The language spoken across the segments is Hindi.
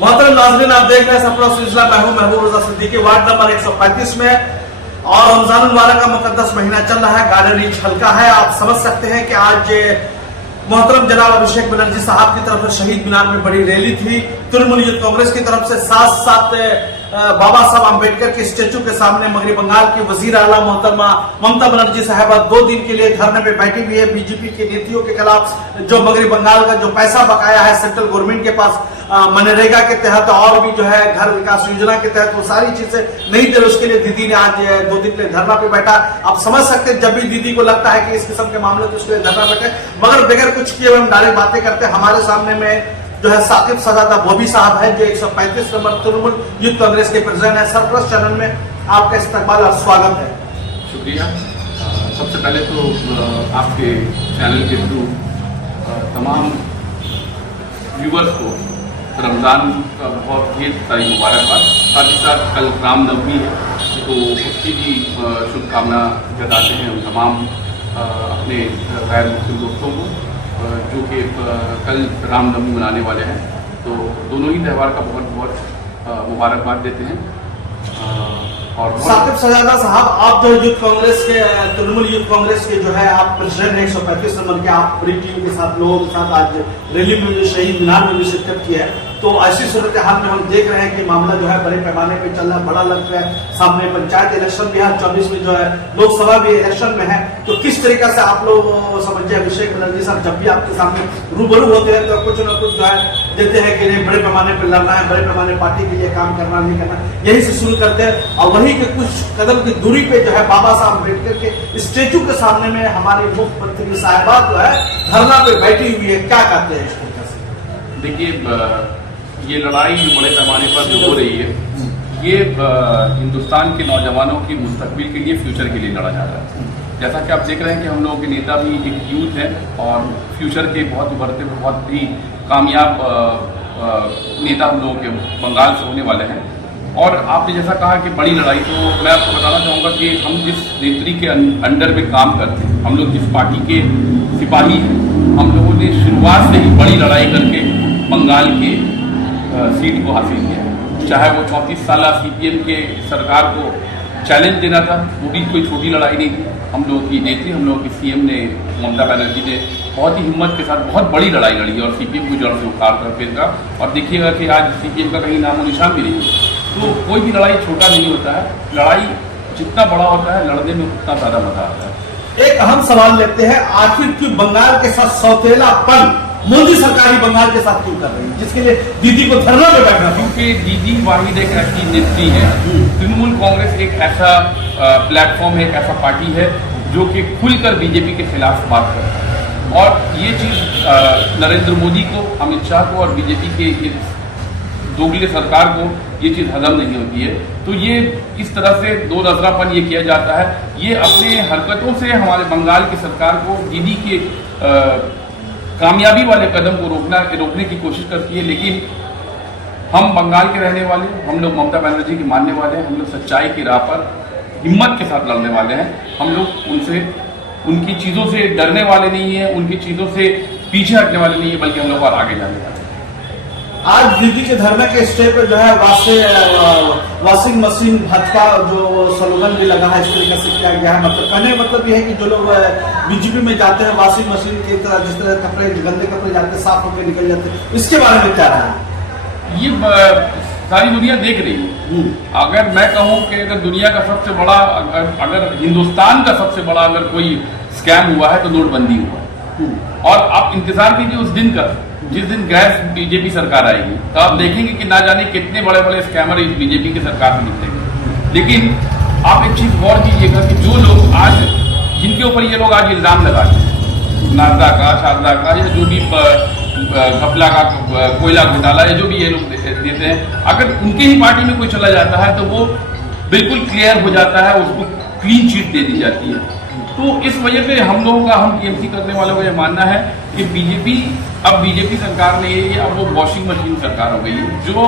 मोहतरम नाज़रीन, आप देख रहे हैं अपना सिलसिला महबूब रजा सिद्दीकी वार्ड नंबर 135 में। और रमजान मुबारक का मुकद्दस महीना चल रहा है, गाड़ी रीच हल्का है। आप समझ सकते हैं कि आज मोहतरम जनाब अभिषेक बनर्जी साहब की तरफ से शहीद मीनार में बड़ी रैली थी। तृणमूल यूथ कांग्रेस की तरफ से साथ बाबा साहब अम्बेडकर के स्टेचू के सामने मगरबी बंगाल की वजीर आला मोहतरमा ममता बनर्जी साहबा 2 दिन के लिए धरने पे बैठी हुई है। बीजेपी की नीतियों के खिलाफ जो मगरबी बंगाल का जो पैसा बकाया है सेंट्रल गवर्नमेंट के पास मनरेगा के तहत और भी जो है घर विकास योजना के तहत, वो सारी चीजें नहीं दे रहे, उसके लिए दीदी ने आज 2 दिन के लिए धरना पे बैठा। आप समझ सकते हैं जब भी दीदी को लगता है कि इस किस्म के मामले तो उसके लिए धरना बैठे, मगर बगैर कुछ किए हुए हम डायरेक्ट बातें करते हैं। हमारे सामने में जो है साकिब सजादा बोबी साहब है, जो 135 नंबर तृणमूल यूथ कांग्रेस के प्रेसिडेंट है। सरप्लस चैनल में आपका इस्तकबाल और स्वागत है। शुक्रिया। सबसे पहले तो आपके चैनल के थ्रू तमाम व्यूअर्स को रमज़ान का बहुत ढेर सारी मुबारकबाद। साथ ही साथ कल रामनवमी है, तो उसकी भी शुभकामना जताते हैं हम तमाम अपने गैर मुस्लिम दोस्तों को जो कि कल रामनवमी मनाने वाले हैं। तो दोनों ही त्यौहार का बहुत बहुत मुबारकबाद देते हैं। और साकिब सजादा साहब, आप जो यूथ कांग्रेस के तृणमूल यूथ कांग्रेस के जो है आप प्रेसिडेंट 135 नंबर के, आप बड़ी टीम के साथ लोगों के साथ आज रैली में शहीद मीनार में भी शिरकत की है। तो ऐसी सूरत हाल में हम देख रहे हैं कि मामला जो है बड़े पैमाने पे चल रहा है, बड़ा लग रहा है। सामने पंचायत इलेक्शन भी है, 24 में जो है लोकसभा भी इलेक्शन में है। तो किस तरीका से आप लोग समझे अभिषेक बनर्जी साहब जब भी आपके सामने रूबरू होते हैं तो कुछ न कुछ जो है देते हैं कि नहीं बड़े पैमाने पर लड़ना है, बड़े पैमाने पार्टी के लिए काम करना नहीं करना, यही से शुरू करते हैं। और वही के कुछ कदम की दूरी पे जो है बाबा साहब अम्बेडकर के स्टेचू के सामने में हमारी मुख्यमंत्री साहिबा जो है धरना पे बैठी हुई है, क्या कहते हैं इस तरीके से? देखिए, ये लड़ाई जो बड़े पैमाने पर जो हो रही है, ये हिंदुस्तान के नौजवानों की मुस्तकबिल के लिए, फ्यूचर के लिए लड़ा जा रहा है। जैसा कि आप देख रहे हैं कि हम लोगों के नेता भी एक यूथ है और फ्यूचर के बहुत उभरते बहुत ही कामयाब नेता हम लोगों के बंगाल से होने वाले हैं। और आपने जैसा कहा कि बड़ी लड़ाई, तो मैं आपको बताना चाहूँगा कि हम जिस नेत्री के अंडर में काम करते हैं, हम लोग जिस पार्टी के सिपाही हैं, हम लोगों ने शुरुआत से ही बड़ी लड़ाई करके बंगाल के सीट को हासिल किया। चाहे वो 34 साल CPM के सरकार को चैलेंज देना था, वो भी कोई छोटी लड़ाई नहीं थी। हम लोगों की नेत्री, हम लोगों की CM ने, ममता बनर्जी ने बहुत ही हिम्मत के साथ बहुत बड़ी लड़ाई लड़ी और CPM को जड़ से उखाड़ कर फेंका। और देखिएगा कि आज CPM का कहीं नामो निशान भी नहीं है। तो कोई भी लड़ाई छोटा नहीं होता है, लड़ाई जितना बड़ा होता है लड़ने में उतना ज़्यादा मजा आता है। एक अहम सवाल लेते हैं, आखिर क्यों बंगाल के साथ सौतेलापन मोदी सरकार ही बंगाल के साथ क्यों कर रही है, जिसके लिए दीदी को धरना पे बैठना? क्योंकि दीदी वाहिद एक ऐसी नेत्री है, तृणमूल कांग्रेस एक ऐसा प्लेटफॉर्म है, एक ऐसा पार्टी है जो कि खुलकर बीजेपी के खिलाफ बात करता है। और ये चीज़ नरेंद्र मोदी को, अमित शाह को और बीजेपी के दोगले सरकार को ये चीज़ हजम नहीं होती है। तो ये इस तरह से दो नजरापन ये किया जाता है। ये अपने हरकतों से हमारे बंगाल की सरकार को दीदी के कामयाबी वाले कदम को रोकने की कोशिश करती है। लेकिन हम बंगाल के रहने वाले, हम लोग ममता बनर्जी के मानने वाले हैं, हम लोग सच्चाई की राह पर हिम्मत के साथ लड़ने वाले हैं। हम लोग उनसे, उनकी चीज़ों से डरने वाले नहीं हैं, उनकी चीज़ों से पीछे हटने वाले नहीं है, बल्कि हम लोग और आगे जाने वाले हैं। आज दीदी के धरने के स्टेज पे जो है वॉशिंग मशीन भाजपा जो स्लोगन भी लगा है, इस तरीके से किया गया है। मतलब कहने का मतलब यह है कि जो लोग बीजेपी में जाते हैं वॉशिंग मशीन की तरह, जिस तरह कपड़े गंदे कपड़े जाते हैं साफ होकर निकल जाते हैं, इसके बारे में क्या है? ये सारी दुनिया देख रही है। अगर मैं कहूँ कि अगर दुनिया का सबसे बड़ा, अगर हिंदुस्तान का सबसे बड़ा अगर कोई स्कैम हुआ है तो नोटबंदी हुआ है। और आप इंतजार कीजिए उस दिन का, जिस दिन गैस बीजेपी सरकार आएगी, तो आप देखेंगे कि ना जाने कितने बड़े बड़े स्कैमर इस बीजेपी की सरकार से निकलेंगे। लेकिन आप एक चीज गौर कीजिएगा कि जो लोग आज, जिनके ऊपर ये लोग आज इल्जाम लगाते हैं, नारदा का, शारदा का, या जो भी घपला का, कोयला घोटाला, या जो भी ये लोग देते हैं, अगर उनके ही पार्टी में कोई चला जाता है तो वो बिल्कुल क्लियर हो जाता है, उसको क्लीन चिट दे दी जाती है। तो इस वजह से हम लोगों का, हम TMC करने वालों का यह मानना है कि बीजेपी सरकार नहीं है, अब वो वॉशिंग मशीन सरकार हो गई है। जो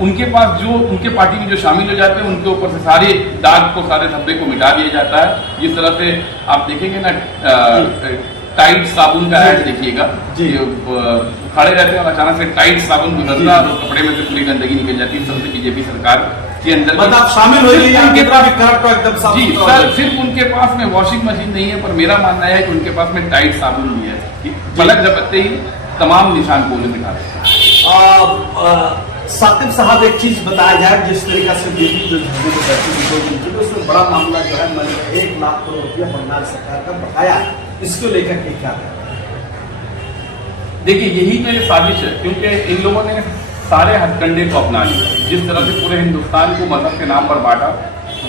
उनके पास, जो उनके पार्टी में जो शामिल हो जाते हैं, उनके ऊपर से सारे दाग को, सारे धब्बे को मिटा दिया जाता है। जिस तरह से आप देखेंगे ना टाइट साबुन का ऐड देखिएगा जी। खड़े रहते हैं और अचानक से टाइट साबुन गुजरना और कपड़े में से पूरी गंदगी निकल जाती है। सबसे बीजेपी सरकार के अंदर मतलब आप शामिल हो जाइए, कितना भी करप्ट हो एकदम साफ जी सुथरा हो सर, जाए। सिर्फ उनके पास में वॉशिंग मशीन नहीं है, पर मेरा मानना है कि उनके पास में टाइट साबुन भी है। पलक झपकते ही तमाम निशान पोले मिटा देते हैं। साकिब साहब, एक चीज बताया जाए, जिस तरीका से बीजेपी जो झंडे को बैठी थी 2 दिन की, तो उसमें बड़ा मामला जो है, मैंने 1 लाख करोड़ रुपया बंगाल सरकार का बढ़ाया, इसको लेकर के क्या है? देखिए, यही तो ये साजिश है, क्योंकि इन लोगों ने सारे हथकंडे को अपना लिया। जिस तरह से पूरे हिंदुस्तान को मजहब के नाम पर बांटा,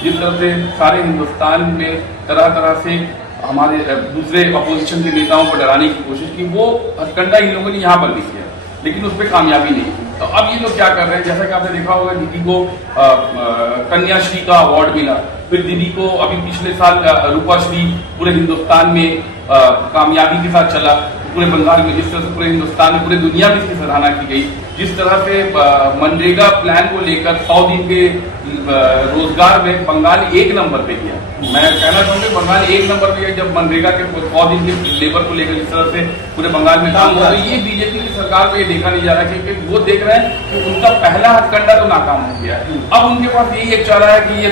जिस तरह से सारे हिंदुस्तान में तरह तरह से हमारे दूसरे अपोजिशन के नेताओं को डराने की कोशिश की, वो हथकंडा इन लोगों ने यहाँ पर भी किया, लेकिन उस पर कामयाबी नहीं। तो अब ये लोग क्या कर रहे हैं, जैसा कि आपने देखा होगा, दीदी को कन्याश्री का अवार्ड मिला, फिर दीदी को अभी पिछले साल रूपाश्री पूरे हिंदुस्तान में कामयाबी के साथ चला, पूरे बंगाल में, जिस तरह से पूरे हिंदुस्तान में, पूरे दुनिया में इसकी सराहना की गई। जिस तरह से मनरेगा प्लान को लेकर 100 दिन के रोजगार में बंगाल 1 नंबर पे गया। मैं कहना चाहूंगा बंगाल 1 नंबर पे गया, जब मनरेगा के 100 दिन के लेबर को लेकर जिस तरह से पूरे बंगाल में काम हुआ। तो ये बीजेपी की सरकार को ये देखा नहीं जा रहा, क्योंकि वो देख रहे हैं कि उनका पहला हथकंडा तो नाकाम हो गया है। अब उनके पास यही एक चारा है कि ये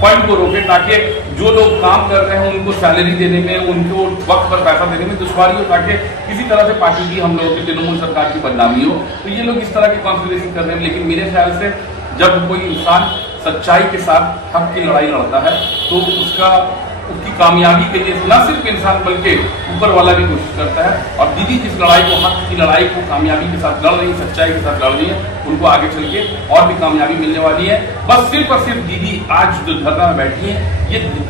फंड को रोके, ताकि जो लोग काम कर रहे हैं उनको सैलरी देने में, उनको वक्त पर पैसा देने में दुश्वारी हो, ताकि किसी तरह से पार्टी की, हम लोगों की, तृणमूल सरकार की बदनामी हो। तो ये लोग इस तरह की कॉन्स्पिरेसी कर रहे हैं। लेकिन मेरे ख्याल से जब कोई इंसान सच्चाई के साथ हक की लड़ाई लड़ता है, तो उसकी कामयाबी के लिए न सिर्फ इंसान बल्कि ऊपर वाला भी कोशिश करता है। और दीदी जिस लड़ाई को, हक की लड़ाई को कामयाबी के साथ लड़ रही है, सच्चाई के साथ लड़ रही है, उनको आगे चल के और भी कामयाबी मिलने वाली है। बस सिर्फ और सिर्फ दीदी आज जो धरना में बैठी है,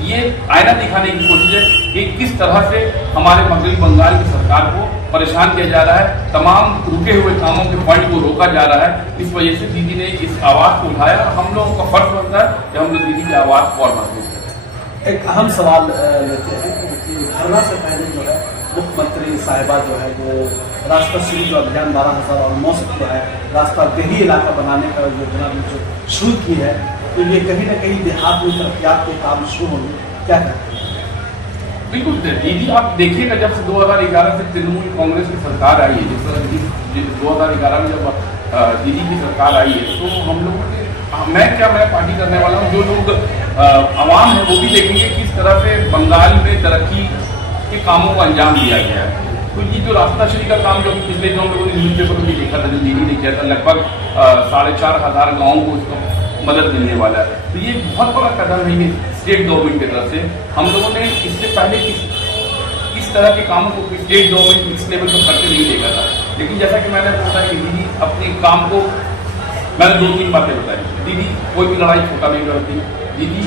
ये आईना दिखाने की कोशिश है कि किस तरह से हमारे मगरबी बंगाल की सरकार को परेशान किया जा रहा है, तमाम रुके हुए कामों के फंड को रोका जा रहा है। इस वजह से दीदी ने इस आवाज को उठाया। हम लोगों का फर्ज बनता है कि हम लोग दीदी की आवाज को और मजबूत करें। एक अहम सवाल लेते हैं कि धरना से पहले जो है, मुख्यमंत्री साहिबा जो है, वो रास्ता शुरू जो अभियान 12,009 जो है, रास्ता देही इलाका बनाने का योजना जो शुरू की है, तो ये कहीं ना कहीं देहात में तरक्यात के काम शुरू होंगे, क्या कहते हैं? बिल्कुल दीदी, आप देखिएगा, जब से 2011 से तृणमूल कांग्रेस की सरकार आई है, जिस तरह 2011 में जब दीदी की सरकार आई है, तो हम लोगों ने, मैं पार्टी करने वाला हूँ, जो लोग आवाम है वो भी देखेंगे किस तरह से बंगाल में तरक्की के कामों को अंजाम दिया गया है। तो ये जो रास्ताश्री का काम जो पिछले दिनों लोगों ने न्यूज पेपर में भी देखा था, जो दीदी ने किया था, लगभग 4,500 गाँव को उसको मदद मिलने वाला है। तो ये बहुत बड़ा कदम है स्टेट गवर्नमेंट की तरफ से। हम लोगों ने इससे पहले इस तरह के कामों को स्टेट गवर्नमेंट इस लेवल पर करते नहीं देखा था। लेकिन जैसा कि मैंने बताया कि दीदी अपने काम को, मैंने 2-3 बातें बताई। दीदी कोई भी लड़ाई छोटा नहीं लड़ती, दीदी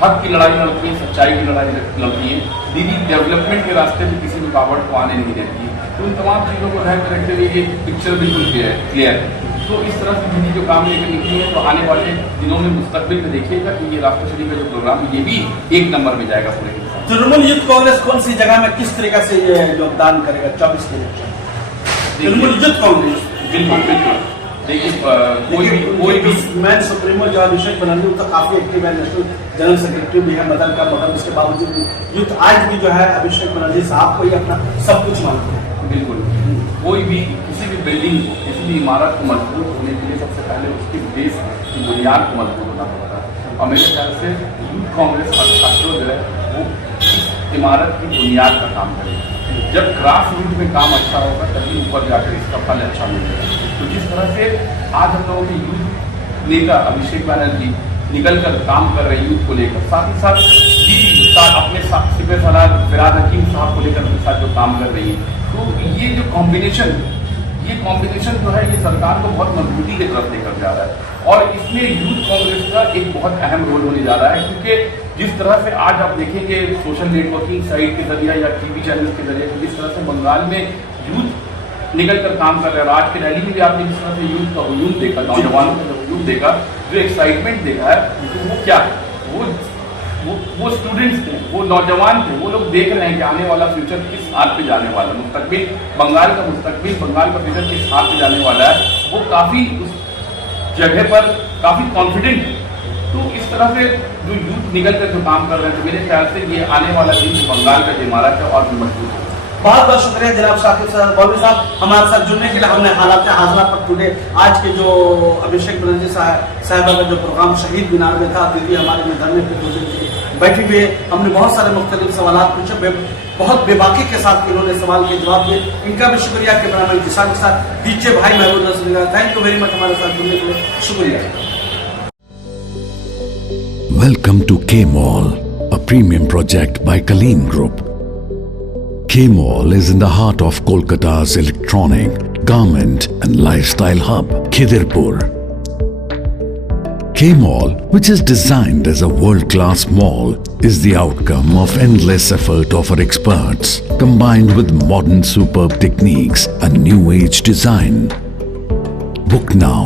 हक की लड़ाई लड़ती है, सच्चाई की लड़ाई लड़ती है। दीदी डेवलपमेंट के रास्ते में किसी रुकावट को आने नहीं देती है। तो उन तमाम चीज़ों को ध्यान में रखते हुए ये पिक्चर बिल्कुल क्लियर है। तो इस तरह से दीदी जो काम लेकर निकली है, तो आने वाले दिनों में मुस्तकबिल में देखिएगा कि ये रास्ताश्री का जो प्रोग्राम है, ये भी 1 नंबर में जाएगा पूरे हिंदुस्तान। तृणमूल युद्ध कांग्रेस कौन सी जगह में किस तरीके से ये योगदान करेगा 24 के इलेक्शन? तृणमूल युद्ध कांग्रेस बिल्कुल देखिए, कोई भी मैन सुप्रीमो जो अभिषेक बनर्जी, तो काफी एक्टिव है, नेशनल जनरल सेक्रेटरी भी है मदन का, मगर उसके बावजूद युद्ध आज भी जो है अभिषेक बनर्जी साहब को ही अपना सब कुछ मानते हैं। बिल्कुल, कोई भी किसी भी बिल्डिंग को, किसी भी इमारत को मजबूत होने के लिए सबसे पहले उसकी बेस की बुनियाद को मजबूत होना पड़ता है। और मेरे ख्याल से यूथ कांग्रेस और छात्रों जो है वो इस इमारत की बुनियाद का काम करेगा। जब ग्रास रूट में काम अच्छा होगा, तभी ऊपर जाकर इसका फल अच्छा मिलेगा। तो जिस तरह से आज हम लोगों के यूथ नेता अभिषेक बनर्जी निकल कर काम कर रहे हैं यूथ को लेकर, साथ ही साथ दीदी अपने सिपह सलार फिराद हकीम साहब को लेकर उनके साथ जो काम कर रही है, तो ये जो कॉम्बिनेशन जो है, ये सरकार को बहुत मजबूती की तरफ लेकर जा रहा है। और इसमें यूथ कांग्रेस का एक बहुत अहम रोल होने जा रहा है, क्योंकि जिस तरह से आज आप देखेंगे सोशल नेटवर्किंग साइट के जरिए या टीवी चैनल के जरिए, जिस तरह से बंगाल में यूथ निकल कर काम कर रहे हैं। आज की रैली में भी आपने जिस तरह से यूथ का हुजूम देखा, नौजवानों का हुजूम देखा, जो एक्साइटमेंट देखा है, तो वो क्या है, वो स्टूडेंट्स थे, वो नौजवान थे, वो लोग देख रहे हैं कि आने वाला फ्यूचर किस हाथ पे जाने वाला है, मुस्तकबिल बंगाल का फ्यूचर किस हाथ पे जाने वाला है। वो काफी उस जगह पर काफी कॉन्फिडेंट है। तो इस तरह से जो यूथ निकल कर जो काम कर रहे हैं, तो मेरे ख्याल से ये आने वाला दिन बंगाल का जो इमारत है और भी मजबूत है। बहुत बहुत शुक्रिया जनाब शाकिब सर, बॉबी साहब हमारे साथ जुड़ने के लिए। हमने हालात हाजरा पर टुडे आज के जो अभिषेक बनर्जी साहब का जो प्रोग्राम शहीद मीनार में था, दीदी हमारे में धरने पे 2 दिन से बैठी हुई, हमने बहुत सारे मुख्तलिफ सवाल पूछे, बहुत बेबाकी के साथ इन्होंने सवाल के जवाब दिए। इनका भी शुक्रिया। कैमरामैन किसान के साथ डीजे भाई महबूब नसर, थैंक यू वेरी मच हमारे साथ जुड़ने के लिए, शुक्रिया। Welcome to K-Mall, a premium project by Kaleen Group. K-Mall is in the heart of Kolkata's electronic, garment and lifestyle hub, Khidirpur. K-Mall, which is designed as a world-class mall, is the outcome of endless effort of our experts, combined with modern superb techniques and new age design. Book now